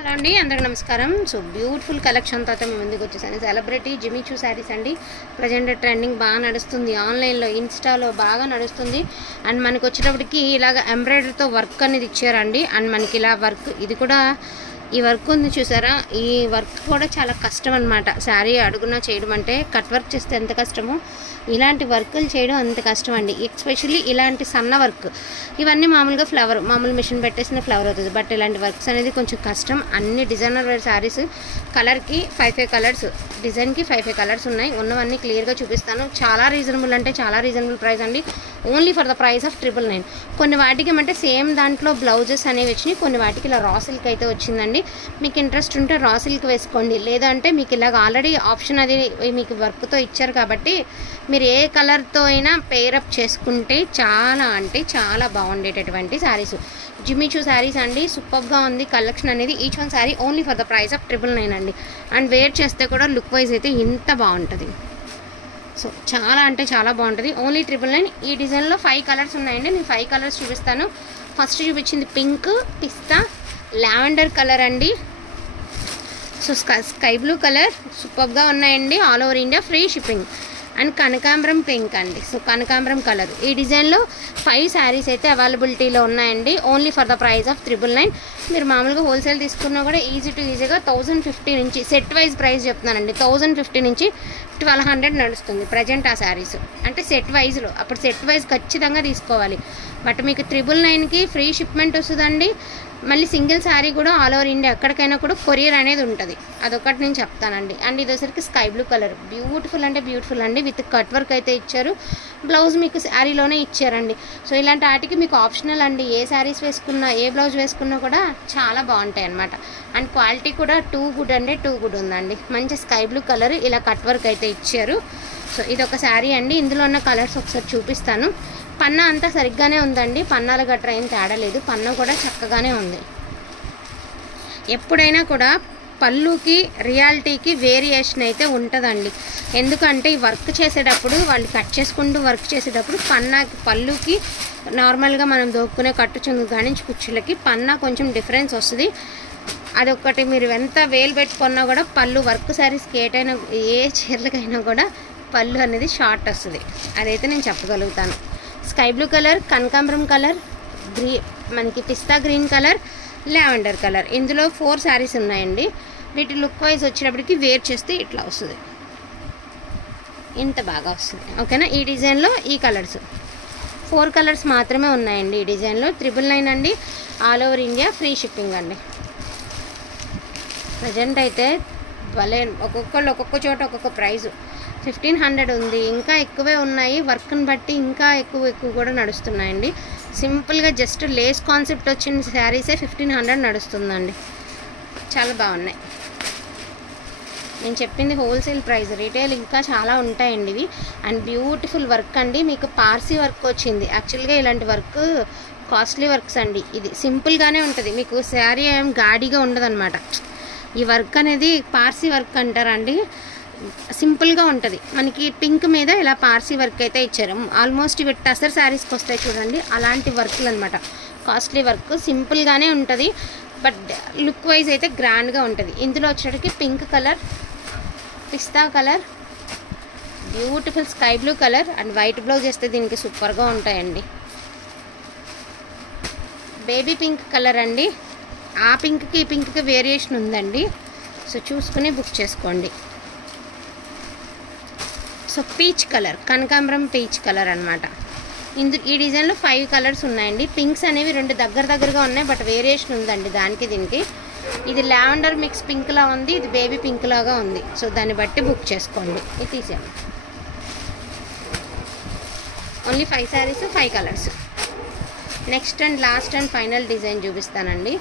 Hello అండి, అందరికీ నమస్కారం. సో బ్యూటిఫుల్ కలెక్షన్తో అయితే మేము ముందుకు వచ్చేసాను. సెలబ్రిటీ జిమ్మీ చూ శారీస్ అండి. ప్రజెంట్ ట్రెండింగ్ బాగా నడుస్తుంది, ఆన్లైన్లో ఇన్స్టాలో బాగా నడుస్తుంది. అండ్ మనకు వచ్చేటప్పటికి ఇలాగ ఎంబ్రాయిడరీతో వర్క్ అనేది ఇచ్చారండి. అండ్ మనకి ఇలా వర్క్, ఇది కూడా ఈ వర్క్ ఉంది చూసారా, ఈ వర్క్ కూడా చాలా కష్టం అనమాట. శారీ అడుగున చేయడం అంటే కట్ వర్క్ చేస్తే ఎంత కష్టమో ఇలాంటి వర్కులు చేయడం అంత కష్టం అండి. ఎస్పెషల్లీ ఇలాంటి సన్న వర్క్, ఇవన్నీ మామూలుగా ఫ్లవర్, మామూలు మిషన్ పెట్టేసిన ఫ్లవర్ అవుతుంది. బట్ ఇలాంటి వర్క్స్ అనేది కొంచెం కష్టం. అన్ని డిజైనర్ వేర్ శారీస్, కలర్కి 5 కలర్స్, డిజైన్కి 5 కలర్స్ ఉన్నాయి. ఉన్నవన్నీ క్లియర్గా చూపిస్తాను. చాలా రీజనబుల్ అంటే చాలా రీజనబుల్ ప్రైస్ అండి. Only for the price of 999. కొన్ని వాటికి అంటే సేమ్ దాంట్లో బ్లౌజెస్ అనేవి వచ్చినాయి, కొన్ని వాటికి ఇలా రా సిల్క్ అయితే వచ్చిందండి. మీకు ఇంట్రెస్ట్ ఉంటే రా సిల్క్ వేసుకోండి, లేదంటే మీకు ఇలాగ ఆల్రెడీ ఆప్షన్ అది మీకు వర్క్తో ఇచ్చారు కాబట్టి మీరు ఏ కలర్తో అయినా పేరప్ చేసుకుంటే చాలా అంటే చాలా బాగుండేటటువంటి శారీస్. జిమ్మీ చూ శారీస్ అండి. సూపర్గా ఉంది కలెక్షన్ అనేది. Each one sari only for the price of 999 అండి. అండ్ వేర్ చేస్తే కూడా లుక్ వైజ్ అయితే ఇంత బాగుంటుంది. సో చాలా అంటే చాలా బాగుంటుంది. ఓన్లీ 999. ఈ డిజైన్లో 5 కలర్స్ ఉన్నాయండి. నేను 5 కలర్స్ చూపిస్తాను. ఫస్ట్ చూపించింది పింక్, పిస్తా, లావెండర్ కలర్ అండి. సో స్కై బ్లూ కలర్ సూపర్గా ఉన్నాయండి. All over India free shipping. And కనకాంబరం పింక్ అండి. సో కనకాంబరం కలర్. ఈ డిజైన్లో 5 శారీస్ అయితే అవైలబిలిటీలో ఉన్నాయండి. Only for the price of 999. మీరు మామూలుగా హోల్సేల్ తీసుకున్నా కూడా ఈజీగా 1050 నుంచి, సెట్ వైజ్ ప్రైస్ చెప్తున్నానండి, 1050 నుంచి 1200 నడుస్తుంది ప్రజెంట్ ఆ శారీస్. అంటే సెట్ వైజ్లో, అప్పుడు సెట్ వైజ్ ఖచ్చితంగా తీసుకోవాలి. బట్ మీకు 999కి ఫ్రీ షిప్మెంట్ వస్తుందండి. మళ్ళీ సింగిల్ శారీ కూడా ఆల్ ఓవర్ ఇండియా ఎక్కడికైనా కూడా కొరియర్ అనేది ఉంటుంది. అదొకటి నేను చెప్తానండి. అండ్ ఇదోసరికి స్కై బ్లూ కలర్, బ్యూటిఫుల్ అంటే బ్యూటిఫుల్ అండి. విత్ కట్ వర్క్ అయితే ఇచ్చారు. బ్లౌజ్ మీకు శారీలోనే ఇచ్చారండి. సో ఇలాంటి వాటికి మీకు ఆప్షనల్ అండి. ఏ శారీస్ వేసుకున్నా, ఏ బ్లౌజ్ వేసుకున్నా కూడా చాలా బాగుంటాయి అన్నమాట. అండ్ క్వాలిటీ కూడా టూ గుడ్ అంటే టూ గుడ్ ఉందండి. మంచి స్కై బ్లూ కలర్, ఇలా కట్ వర్క్ అయితే ఇచ్చారు. సో ఇది ఒక శారీ అండి. ఇందులో ఉన్న కలర్స్ ఒకసారి చూపిస్తాను. పన్నా అంతా సరిగ్గానే ఉందండి, పన్నాలు గట్రా ఏం తేడా లేదు. పన్నా కూడా చక్కగానే ఉంది. ఎప్పుడైనా కూడా పళ్ళుకి రియాలిటీకి వేరియేషన్ అయితే ఉంటుందండి. ఎందుకంటే ఈ వర్క్ చేసేటప్పుడు వాళ్ళు కట్ చేసుకుంటూ వర్క్ చేసేటప్పుడు పళ్ళుకి నార్మల్గా మనం దోక్కునే కట్టు చెంగు కానీ కుచ్చులకి పన్నా కొంచెం డిఫరెన్స్ వస్తుంది. అదొకటి. మీరు ఎంత వేలు పెట్టుకున్నా కూడా పళ్ళు వర్క్ శారీస్కి ఏటైనా ఏ చీరలకైనా కూడా పళ్ళు అనేది షార్ట్ వస్తుంది. అదైతే నేను చెప్పగలుగుతాను. స్కై బ్లూ కలర్, కనకాంబరం కలర్, మనకి పిస్తా గ్రీన్ కలర్, లావెండర్ కలర్. ఇందులో 4 శారీస్ ఉన్నాయండి. వీటి లుక్ వైజ్ వచ్చేటప్పటికి వేర్ చేస్తే ఇట్లా వస్తుంది, ఇంత బాగా వస్తుంది. ఓకేనా. ఈ డిజైన్లో ఈ కలర్స్ 4 కలర్స్ మాత్రమే ఉన్నాయండి. ఈ డిజైన్లో 999 అండి. All over India free shipping అండి. ప్రజెంట్ అయితే భలే, ఒక్కొక్క చోట ఒక్కొక్క ప్రైజు. 1500 ఉంది, ఇంకా ఎక్కువే ఉన్నాయి. వర్క్ని బట్టి ఇంకా ఎక్కువ కూడా నడుస్తున్నాయండి. సింపుల్గా జస్ట్ లేస్ కాన్సెప్ట్ వచ్చిన శారీసే 1500 నడుస్తుందండి. చాలా బాగున్నాయి. నేను చెప్పింది హోల్సేల్ ప్రైస్, రీటైల్ ఇంకా చాలా ఉంటాయండి ఇవి. అండ్ బ్యూటిఫుల్ వర్క్ అండి. మీకు పార్సీ వర్క్ వచ్చింది. యాక్చువల్గా ఇలాంటి వర్క్ కాస్ట్లీ వర్క్స్ అండి. ఇది సింపుల్గానే ఉంటుంది, మీకు శారీ ఏం గాడిగా ఉండదన్నమాట. ఈ వర్క్ అనేది పార్సీ వర్క్ అంటారండి. సింపుల్గా ఉంటుంది. మనకి పింక్ మీద ఇలా పార్సీ వర్క్ అయితే ఇచ్చారు. ఆల్మోస్ట్ ఇవి టసర్ శారీస్కి వస్తాయి చూడండి, అలాంటి వర్క్లు అనమాట. కాస్ట్లీ వర్క్, సింపుల్గానే ఉంటుంది. బట్ లుక్ వైజ్ అయితే గ్రాండ్గా ఉంటుంది. ఇందులో వచ్చేటికి పింక్ కలర్, పిస్తా colour, beautiful sky blue colour and white blouse వేస్తే దీనికి సూపర్గా ఉంటాయండి. బేబీ పింక్ కలర్ అండి. ఆ పింక్కి ఈ పింక్కి వేరియేషన్ ఉందండి. సో చూసుకుని బుక్ చేసుకోండి. సో పీచ్ కలర్, కనకాంబరం పీచ్ కలర్ అనమాట. ఈ డిజైన్లో 5 కలర్స్ ఉన్నాయండి. పింక్స్ అనేవి 2 దగ్గరగా ఉన్నాయి, బట్ వేరియేషన్ ఉందండి దానికి దీనికి. ఇది లావెండర్ మిక్స్ పింక్ లా ఉంది, ఇది బేబీ పింక్ లాగా ఉంది. సో దాన్ని బట్టి బుక్ చేసుకోండి. ఇది తీసాము. Only 5 saris, 5 colours. Next and last and final design చూపిస్తానండి.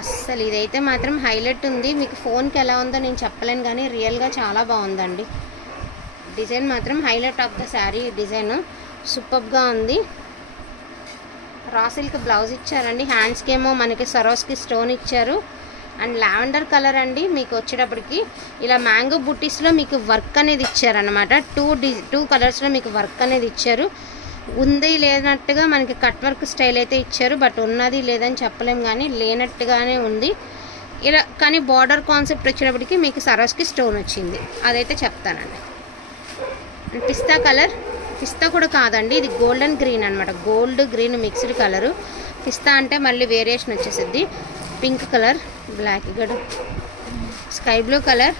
అస్సలు ఇదైతే మాత్రం హైలైట్ ఉంది. మీకు ఫోన్కి ఎలా ఉందో నేను చెప్పలేను, కానీ రియల్గా చాలా బాగుందండి. డిజైన్ మాత్రం highlight of the sari. Design సూపర్గా ఉంది. రా సిల్క్ బ్లౌజ్ ఇచ్చారండి. హ్యాండ్స్కి ఏమో మనకి సరోస్కి స్టోన్ ఇచ్చారు. అండ్ లావెండర్ కలర్ అండి. మీకు వచ్చేటప్పటికి ఇలా మ్యాంగో బుట్టీస్లో మీకు వర్క్ అనేది ఇచ్చారనమాట. 2 కలర్స్లో మీకు వర్క్ అనేది ఇచ్చారు. ఉంది లేనట్టుగా మనకి కట్ వర్క్ స్టైల్ అయితే ఇచ్చారు. బట్ ఉన్నది లేదని చెప్పలేం, కానీ లేనట్టుగానే ఉంది. ఇలా కానీ బార్డర్ కాన్సెప్ట్ వచ్చేటప్పటికి మీకు సరోస్కి స్టోన్ వచ్చింది, అదైతే చెప్తానండి. పిస్తా కలర్, పిస్తా కూడా కాదండి, ఇది గోల్డెన్ గ్రీన్ అనమాట, గోల్డ్ గ్రీన్ మిక్స్డ్ కలరు. పిస్తా అంటే మళ్ళీ వేరియేషన్ వచ్చేసిద్ది. పింక్ కలర్, బ్లాక్ గడు, sky blue colour,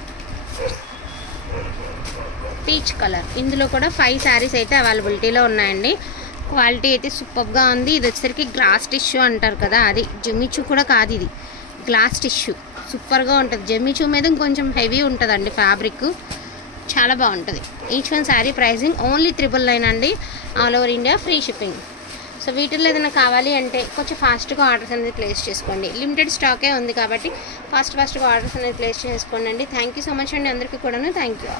peach colour. ఇందులో కూడా 5 శారీస్ అయితే అవైలబిలిటీలో ఉన్నాయండి. క్వాలిటీ అయితే సూపర్గా ఉంది. ఇది వచ్చేసరికి గ్లాస్ టిష్యూ అంటారు కదా, అది జెమిచూ కూడా కాదు, ఇది గ్లాస్ టిష్యూ. సూపర్గా ఉంటుంది. జెమిచూ మీద ఇంకొంచెం హెవీ ఉంటుందండి ఫ్యాబ్రిక్, చాలా బాగుంటుంది. Each one sari pricing only 999 అండి. All over India free shipping. So వీటిల్లో ఏదైనా కావాలి అంటే కొంచెం ఫాస్ట్గా ఆర్డర్స్ అనేది ప్లేస్ చేసుకోండి. లిమిటెడ్ స్టాకే ఉంది కాబట్టి ఫాస్ట్గా ఆర్డర్స్ అనేది ప్లేస్ చేసుకోండి అండి. థ్యాంక్ యూ సో మచ్ అండి అందరికీ కూడాను. Thank you.